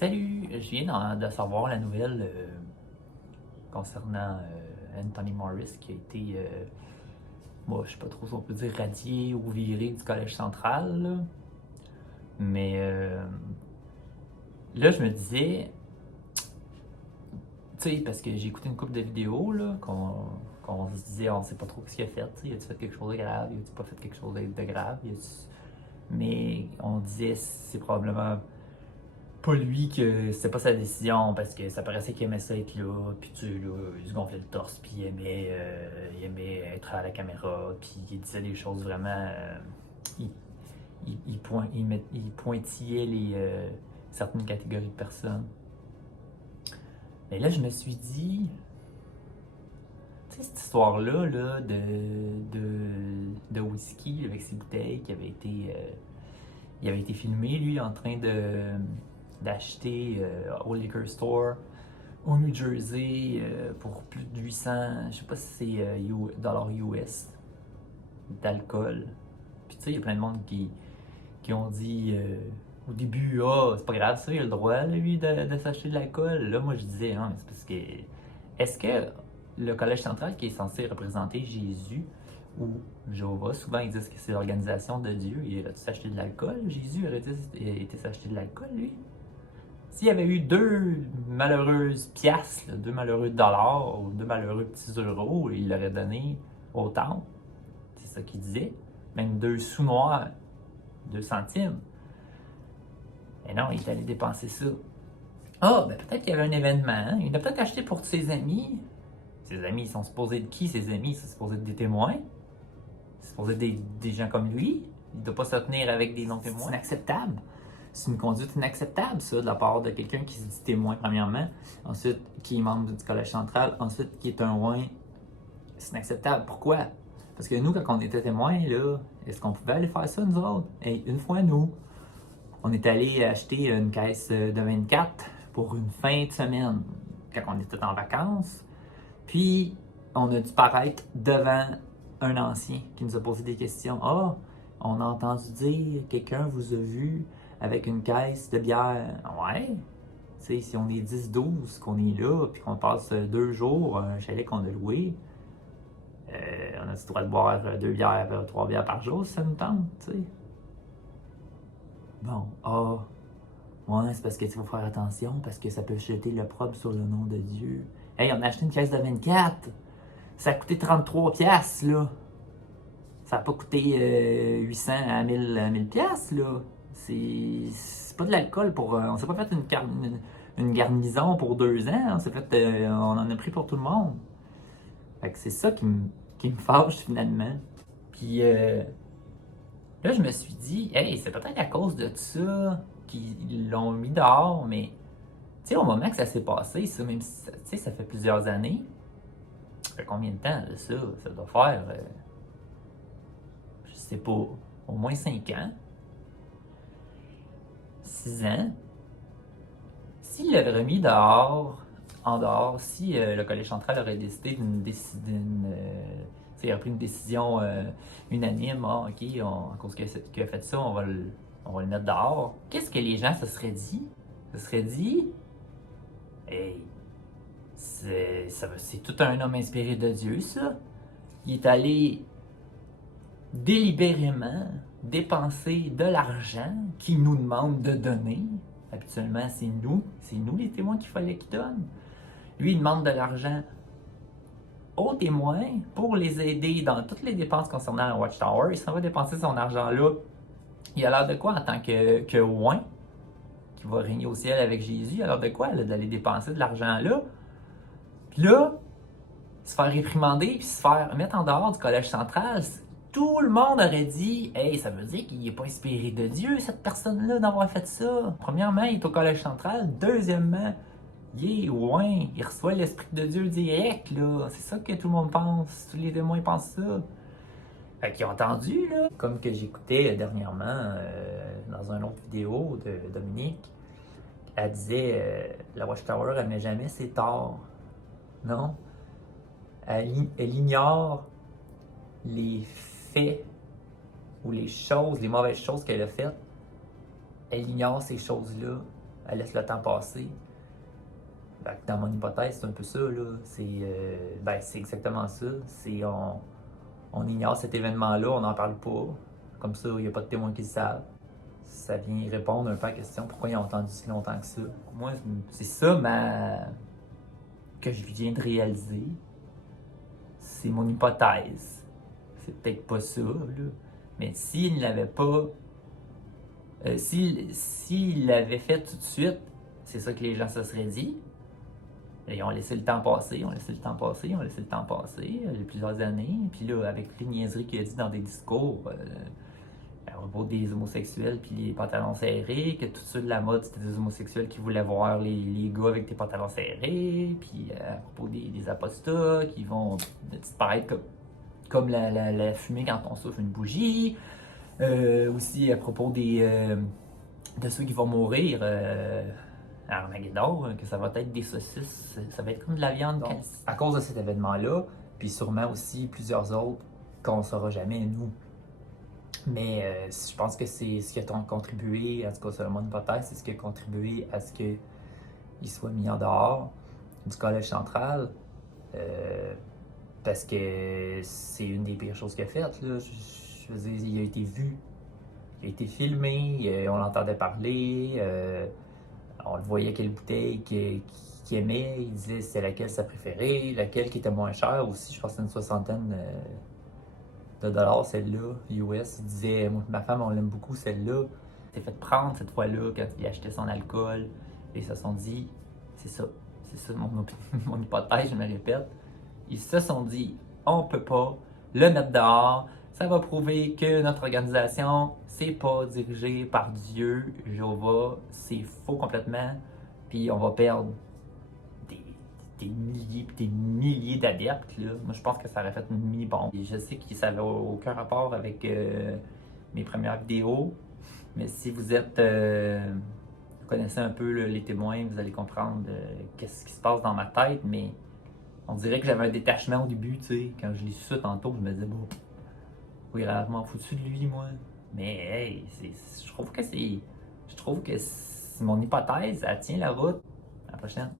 Salut, je viens de savoir la nouvelle concernant Anthony Morris qui a été, moi je sais pas trop si on peut dire radié ou viré du Collège central, là. Mais là je me disais, tu sais, parce que j'ai écouté une couple de vidéos là, qu'on se disait on sait pas trop ce qu'il a fait, tu sais, a-tu fait quelque chose de grave, a-tu pas fait quelque chose de grave, mais on disait c'est probablement pas lui que c'était pas sa décision parce que ça paraissait qu'il aimait ça être là, puis tu sais, là, il se gonflait le torse, puis il aimait être à la caméra, puis il disait des choses vraiment. Il, il pointillait certaines catégories de personnes. Mais là, je me suis dit, tu sais, cette histoire-là là, de whisky avec ses bouteilles qui avait été. Il avait été filmé, lui, en train d'acheter au liquor store au New Jersey pour plus de 800, je sais pas si c'est dollars US d'alcool. Puis tu sais, il y a plein de monde qui ont dit au début, ah, c'est pas grave ça, il a le droit, lui, de s'acheter de l'alcool. Là, moi, je disais, hein, c'est parce que. Est-ce que le Collège central, qui est censé représenter Jésus, ou Jéhovah, souvent ils disent que c'est l'organisation de Dieu, il aurait-tu s'acheter de l'alcool? Jésus aurait-il été s'acheter de l'alcool, lui? S'il y avait eu deux malheureuses piastres, là, deux malheureux dollars ou deux malheureux petits euros, il l'aurait donné au temple. C'est ça qu'il disait. Même deux sous noirs, 2 centimes. Mais non, il est allé dépenser ça. Ah, ben peut-être qu'il y avait un événement. Hein? Il a peut-être acheté pour ses amis. Ses amis, ils sont supposés de qui, ses amis? Ils sont supposés être des témoins. Ils sont supposés être des gens comme lui. Il ne doit pas se tenir avec des non-témoins. C'est inacceptable. C'est une conduite inacceptable, ça, de la part de quelqu'un qui se dit témoin, premièrement. Ensuite, qui est membre du Collège central. Ensuite, qui est un roi. C'est inacceptable. Pourquoi? Parce que nous, quand on était témoins, là, est-ce qu'on pouvait aller faire ça, nous autres? Hey, une fois, nous, on est allé acheter une caisse de 24 pour une fin de semaine, quand on était en vacances. Puis, on a dû paraître devant un ancien qui nous a posé des questions. Ah, on a entendu dire, quelqu'un vous a vu avec une caisse de bière. Ouais. Tu sais, si on est 10-12, qu'on est là, puis qu'on passe 2 jours, un chalet qu'on a loué, on a le droit de boire 2 bières, 3 bières par jour, si ça nous tente, tu sais. Bon, ouais, c'est parce qu'il faut faire attention, parce que ça peut jeter l'opprobre sur le nom de Dieu. Hey, on a acheté une caisse de 24. Ça a coûté 33 piastres, là. Ça n'a pas coûté 800 à 1000 piastres, là. C'est pas de l'alcool pour... on s'est pas fait une garnison pour 2 ans. On en a pris pour tout le monde. Fait que c'est ça qui me fâche, finalement. Puis là, je me suis dit, hey, c'est peut-être à cause de ça qu'ils l'ont mis dehors, mais tu sais, au moment que ça s'est passé, ça, même si ça fait plusieurs années, ça fait combien de temps de ça? Ça doit faire, je sais pas, au moins 5 ans, 6 ans. S'il l'avait remis dehors, en dehors, si le Collège central aurait décidé il aurait pris une décision unanime, ah, ok, à cause qu'il a fait ça, on va le mettre dehors. Qu'est-ce que les gens se seraient dit? Se seraient dit, hey, c'est tout un homme inspiré de Dieu, ça. Il est allé délibérément dépenser de l'argent qu'il nous demande de donner. Habituellement, c'est nous les témoins qu'il fallait qu'il donne. Lui, il demande de l'argent aux témoins pour les aider dans toutes les dépenses concernant la Watchtower. Il s'en va dépenser son argent-là. Il a l'air de quoi en tant que oint qui va régner au ciel avec Jésus? Il a l'air de quoi là, d'aller dépenser de l'argent-là? Puis là, se faire réprimander puis se faire mettre en dehors du Collège central, tout le monde aurait dit, hey, ça veut dire qu'il n'est pas inspiré de Dieu, cette personne-là, d'avoir fait ça. Premièrement, il est au Collège central. Deuxièmement, ouais, il reçoit l'Esprit de Dieu direct, là. C'est ça que tout le monde pense. Tous les témoins pensent ça. Fait qu'ils ont entendu, là. Comme que j'écoutais dernièrement dans une autre vidéo de Dominique, elle disait la Watchtower, elle met jamais ses torts. Non. Elle ignore les faits ou les mauvaises choses qu'elle a faites. Elle ignore ces choses-là. elle laisse le temps passer. Fait que dans mon hypothèse, c'est un peu ça, là. C'est exactement ça. On ignore cet événement-là, on n'en parle pas. Comme ça, il n'y a pas de témoins qui le savent. Ça vient répondre un peu à la question pourquoi ils ont attendu si longtemps que ça. Moi, c'est ça que je viens de réaliser. C'est mon hypothèse. C'est peut-être pas ça, là. Mais s'il ne l'avait pas. S'il l'avait fait tout de suite, c'est ça que les gens se seraient dit. Et ils ont laissé le temps passer, ils ont laissé le temps passer, ils ont laissé le temps passer, il y a plusieurs années. Puis là, avec toutes les niaiseries qu'il a dit dans des discours à propos des homosexuels puis les pantalons serrés, que tout ça de la mode, c'était des homosexuels qui voulaient voir les gars avec des pantalons serrés, puis à propos des apostats qui vont disparaître comme la fumée quand on souffle une bougie. Aussi à propos de ceux qui vont mourir à Armageddon, que ça va être des saucisses, ça va être comme de la viande. Donc, à cause de cet événement-là, puis sûrement aussi plusieurs autres qu'on ne saura jamais, nous. Mais je pense que c'est ce qui a contribué, en tout cas selon mon hypothèse, c'est ce qui a contribué à ce qu'il soit mis en dehors du collège central. Parce que c'est une des pires choses qu'il a faites. Là. Je veux dire, il a été vu, il a été filmé, on l'entendait parler, on le voyait quelle bouteille qu'il aimait, il disait c'était laquelle sa préférée, laquelle qui était moins chère aussi, je pense que c'était une soixantaine de dollars celle-là, US. Il disait, moi et ma femme, on l'aime beaucoup celle-là. Il s'est fait prendre cette fois-là quand il achetait son alcool, et ils se sont dit, c'est ça mon hypothèse, je me répète. Ils se sont dit, on peut pas le mettre dehors. Ça va prouver que notre organisation, c'est pas dirigé par Dieu, Jéhovah, c'est faux complètement. Puis on va perdre des milliers d'adeptes. Là. Moi, je pense que ça aurait fait une mini-bombe. Et je sais que ça n'avait aucun rapport avec mes premières vidéos, mais si vous connaissez un peu les témoins, vous allez comprendre qu'est-ce qui se passe dans ma tête, mais on dirait que j'avais un détachement au début, tu sais. Quand je l'ai su ça tantôt, je me disais, bon, oui, rarement foutu de lui, moi. Mais, hey, je trouve que mon hypothèse, elle tient la route. À la prochaine.